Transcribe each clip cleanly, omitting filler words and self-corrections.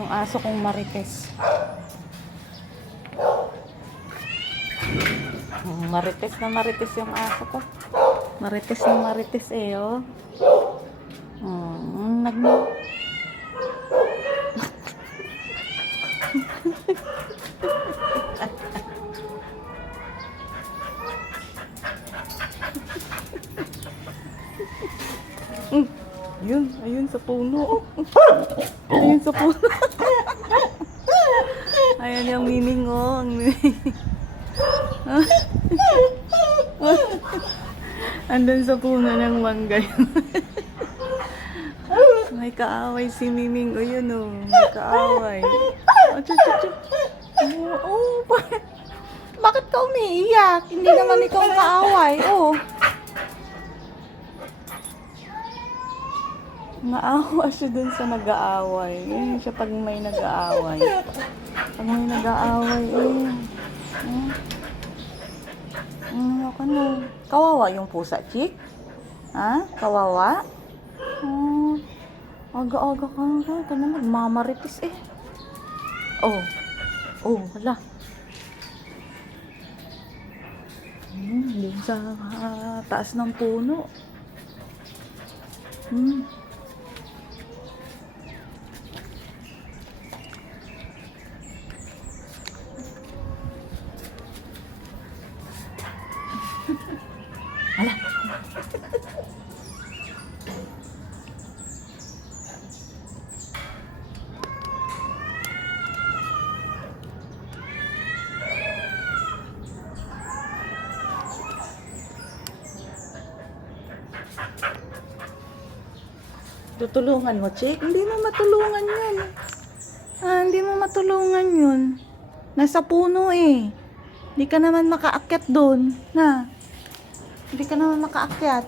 Yung aso kong Marites. Marites na Marites yung aso ko. Marites na Marites eh, oh. Nag... ayun sa puno. Ayun sa puno. Ayan yung miming, oh. Ang miming. Andun sa puno ng mangga yun. May kaaway si Miming. O yun, oh. May kaaway. Oh, bakit ka umiiyak? Hindi naman ikaw kaaway. Oh. Naawa siya dun sa nag-aaway. Yun siya pag may nag-aaway. Pag may nag-aaway, ako na. Kawawa yung pusa, Chick? Ha? Kawawa? Aga-aga ka nga. Ito na nagmamaritis eh. Hala. Doon sa taas ng puno. Hala. Tutulungan mo, Chick? Hindi mo matulungan yun. Hindi mo matulungan yun. Nasa puno eh. Hindi ka naman makaakyat doon. Hindi ka naman makaakyat.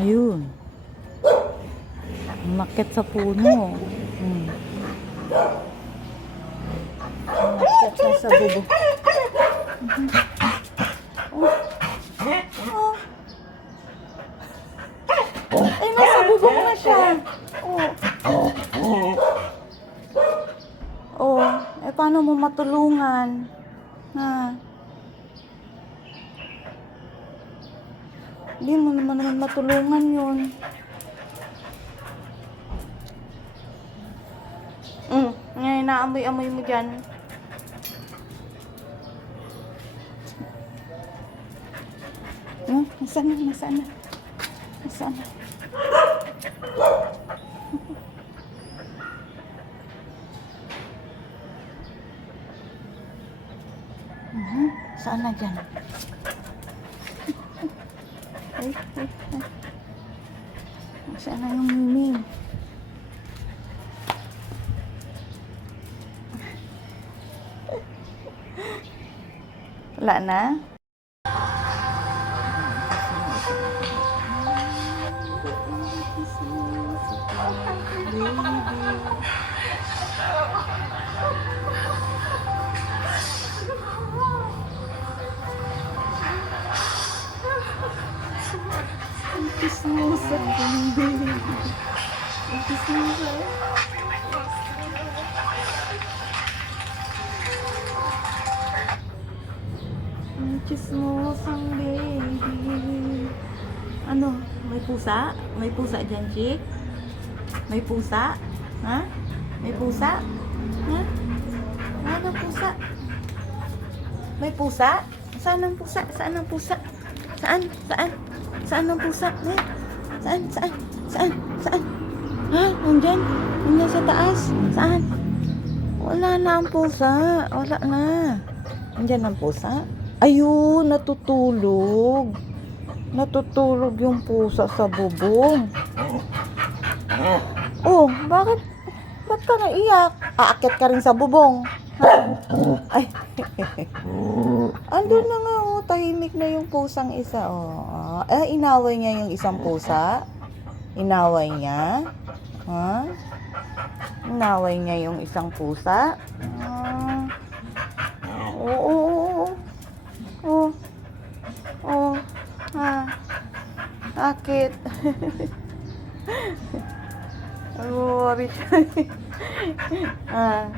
Ayun. Umakyat sa puno. Umakyat na sa bubong. Ay, nasa bubong na siya. Paano mo matulungan? Hindi mo naman matulungan yun. Ngayon, naamoy-amoy mo dyan. Nasaan na? Saan na dyan? Saan na yung Miming? Wala na? Chismosa, baby. Chismosa. Chismosang baby. Ano? May pusa? May pusa dyan, Chick? May pusa? Ha? May pusa? Ha? Ano pusa? May pusa? Saan ang pusa? Saan ang pusa? Saan ang pusa? Saan? Ha? Nandyan? Nandyan sa taas? Saan? Wala na ang pusa. Wala na. Nandyan ang pusa? Ayun, natutulog. Natutulog yung pusa sa bubong. Bakit? Ba't ka naiyak? Aakyat ka rin sa bubong. Ay. Andun na nga, tahimik na yung pusang isa. Inaway niya yung isang pusa. Inaway niya. Inaway niya yung isang pusa. Akit. Worry siya. Ah.